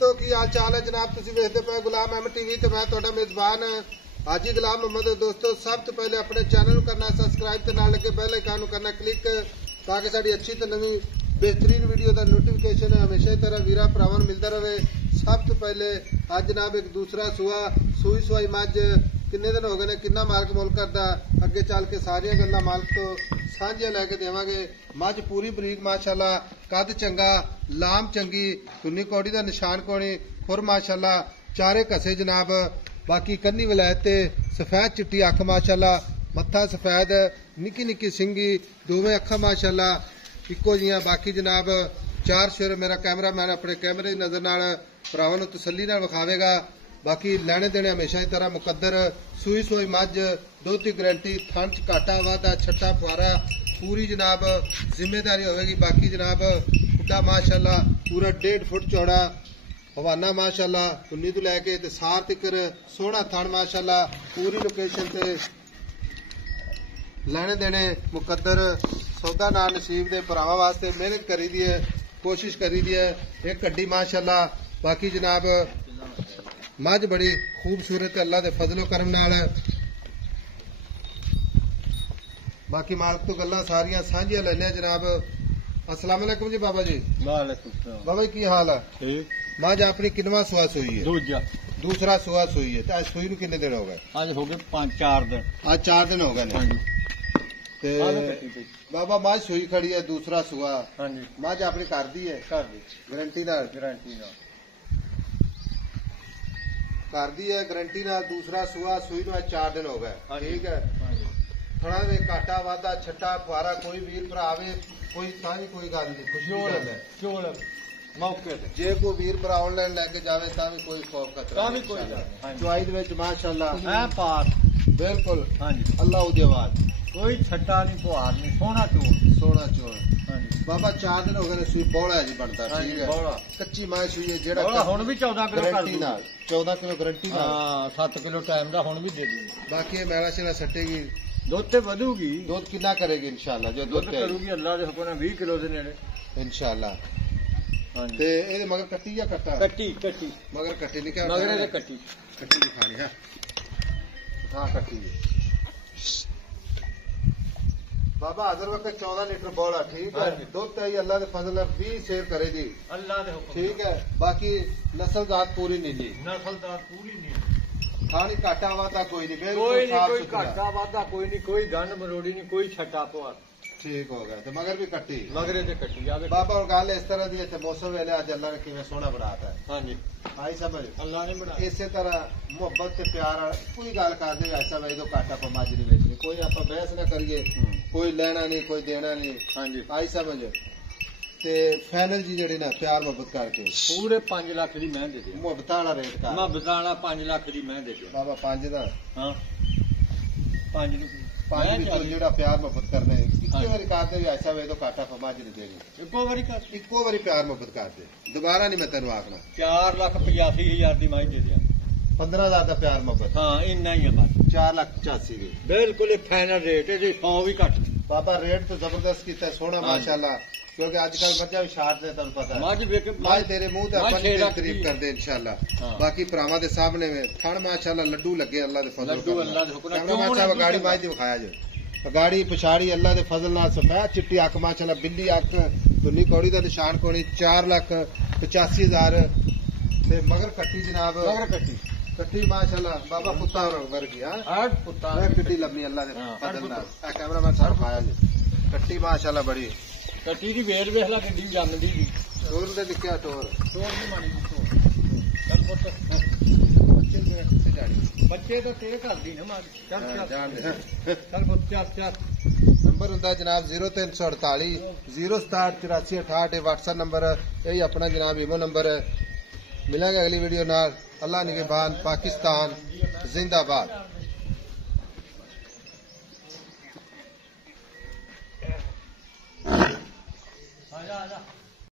दोस्तों की हाल चाल है जनाब तुसीं वेखदे पे गुलाम अहमद टीवी ते मैं तुहाडा मेजबान हाजी गुलाम मोहम्मद। दोस्तों सब तो पहले अपने चैनल को करना सब्सक्राइब ते नाल लगे बेल आइकन करना क्लिक ताकि साडी अच्छी ते नवी बेहतरीन वीडियो का नोटिफिकेशन हमेशा ही तरह वीरा भरावां मिलता रहे। सब तो पहले अज जनाब एक दूसरा सूआ सूई सुई मझ किन्ने दिन हो गए ने किन्ना मालक मुल करदा अगे चल के सारियां गल्लां मालक तो साझियां लैके देवांगे। मझ पूरी बरीक माशाअल्लाह कद चंगा लाम चंगी कुन्नी कौड़ी दा निशान कोणी खुर माशाअल्लाह चारे कसे जनाब। बाकी कन्नी वलैत ते सफेद चिट्टी अख माशाअल्लाह मत्था सफेद निक्की निक्की सिंगी दोवें अखां माशाअल्लाह इक्को जियां। बाकी जनाब चार शेर मेरा कैमरामैन अपने कैमरे की नजर नाल भरावां नूं तसल्ली नाल विखावेगा। बाकी लैने देने हमेशा की तरह मुकद्दर सूई सूई मझ दुध की गारंटी थन च घाटा वाधा छट्टा फुआरा पूरी जनाब जिम्मेदारी होगी। बाकी जनाब खुड्डा माशाअल्लाह पूरा 1.5 फुट चौड़ा हवाना माशाअल्लाह कुन्नी तो लैके ते सार तिकर सोहना थन माशाअल्लाह पूरी लोकेशन ते लैने देने मुकद्दर सौदा ना नसीब दे भरावां वास्ते मेहनत करी दी है कोशिश करी दी है एक कड्डी माशाअल्लाह। बाकी जनाब मझ बड़ी खूबसूरत अल्लाह के फजलो करम नाल। बाकी मालक तो गल्लां सारियां सांझियां लैने जनाब। अस्सलाम वालेकुम जी बाबा जी। वालेकुम सलाम। बाबा जी की हाल है? ठीक। मझ अपनी किनवा सुआ सुई है? दूसरा सुआ सुई है। आज सुई नूं किन्ने दिन हो गए? आज हो गए 5-4 दिन। आज 4 दिन हो गए ने। ते बाबा मझ सुई खड़ी है दूसरा सुआ। हाँ जी। मझ अपनी घर दी है? घर दी गारंटी नाल? गारंटी नाल घर दी है गारंटी नाल। दूसरा सुआ सुई नूं 4 दिन हो गए। ठीक है। थोड़ा वे घाटा वाधा छट्टा फुआरा कोई वीर भरा आवे कोई तां भी कोई गल नहीं खुशी दी गल है। चोल मौके ते जे कोई वीर भरा ऑनलाइन लेके जावे तां भी कोई खौफ खतरा तां भी कोई गल नहीं। चुआई दे विच माशाअल्लाह है पार बिल्कुल। हाँ जी। अल्लाह दी आवाज कोई छट्टा नहीं फुआर नहीं सोना चोल सोना चोल। हाँ जी। बाबा 4 दिन हो गए सुई बौला है जी बनता। ठीक है। बौला कच्ची मां सुई है जेड़ा बौला हुण भी 14 किलो कर गारंटी नाल 14 किलो गारंटी नाल। हां 7 किलो टाइम दा हुण भी दे दूंगा। बाकी ये मैला शेला सटेगी दुध ते वधूगी। दूध कितना करेगी इंशाल्लाह जो दुध करूगी अल्लाह दे हुक्म नाल 20 किलो दे नेड़े इंशाल्लाह। हां जी। ते एदे मगर कट्टी या कट्टा? कट्टी कट्टी मगर कट्टी नहीं क्या मगरे दे कट्टी कट्टी दिखानी है। हाँ कट्टी बाबा हजर वक्त 14 लीटर बौला। ठीक है। दुध तो अल्लाह के फजल 20 शेर करेगी अल्लाह दे हुक्म। ठीक है। बाकी नस्ल जात पूरी नहीं जी नस्लदार पूरी नहीं खानी घाटा वादा कोई नहीं कोई नहीं कोई सुथरा। घाटा वादा कोई नहीं कोई गंड मरोड़ी नहीं कोई छट्टा पुआर ठीक हो गया तो मगर भी कट्टी मगरे ते कट्टी आवे। बाबा और गल इस तरह दी इत्थे मौसम वेले अज अल्लाह ने किवें सोहना बनाता है। हाँ जी। आई समझ अल्लाह ने बनाया इसे तरह मुहब्बत ते प्यार कोई गल करदे ऐसा भाई तो घाटा पर मज नहीं बेचनी कोई आपां बहस ना करिए कोई लेना नहीं कोई देना नहीं। हाँ जी। आई समझ ते फाइनल जी जेड़ी ना प्यार मुहब्बत करके पूरे 5 लाख दी मैं दे दिया। मुहब्बत वाला रेट कर मैं बताना 5 लाख दी मैं दे दिया। बाबा 5 दा हाँ 5 नु 5 ਵਿੱਚੋਂ ਜਿਹੜਾ ਪਿਆਰ ਮੁਹੱਬਤ ਕਰਨਾ ਹੈ ਇੱਕੇ ਵਾਰੀ ਕਰਦੇ ਵੀ ਐਸਾ ਵੇ ਤਾਂ ਘਾਟਾ ਫਮਾ ਜੀ ਨਹੀਂ ਦੇਣੀ ਇੱਕੋ ਵਾਰੀ ਕਰ ਇੱਕੋ ਵਾਰੀ ਪਿਆਰ ਮੁਹੱਬਤ ਕਰਦੇ ਦੁਬਾਰਾ ਨਹੀਂ ਮੈਂ ਤੈਨੂੰ ਆਖਣਾ। 4,85,000 ਦੀ ਮੈਂ ਦੇ ਦਿਆ। 15,000 ਦਾ ਪਿਆਰ ਮੁਹੱਬਤ। ਹਾਂ ਇੰਨਾ ਹੀ ਆ ਬਸ 4,85,000 ਦੀ ਬਿਲਕੁਲ ਫਾਈਨਲ ਰੇਟ ਇਹਦੀ 100 ਵੀ ਘੱਟ ਬਾਬਾ ਰੇਟ तो जबरदस्त कीता सोहना माशाअल्लाह क्योंकि आजकल मर्जा भी शार्ट ने तुम पता है मज वेख मज तेरे मुंह ते अपन तेरी तारीफ करदे इंशाअल्लाह। बाकी भरावां दे सामने में थण माशाअल्लाह लड्डू लगे अल्लाह दे फजल लड्डू अल्लाह दे हुक्म नाल माशा गाड़ी माज दी दिखाया जो गाड़ी पछाड़ी अल्लाह दे फजल नाल सफेद चिट्टी अख माशाअल्लाह बिल्ली अख दुनी कौड़ी दा निशान कोनी 4,85,000 ते मगर कट्टी जनाब मगर कट्टी कट्टी माशाअल्लाह बाबा कुत्ता वर्गी। हां आठ पुत्ता कट्टी लबनी अल्लाह दे फजल नाल आ कैमरामैन साहब खाया जी कट्टी माशाअल्लाह बड़ी कट्टी दी वेर वेख ला किड्डी जमदी दी टोर दे दिखया टोर नहीं मानी चल पुੱਤ बच्चे मेरे किसे जानी बच्चे तो ते करदी ना मार चल जान दे चल पुੱਤ चल नंबर हुंदा जनाब 0348 067 84 68 व्हाट्सएप नंबर यही अपना जनाब इमो नंबर है। मिलेंगे अगली वीडियो नाल। अल्लाह निगहबान पाकिस्तान जिंदाबाद। आजा आजा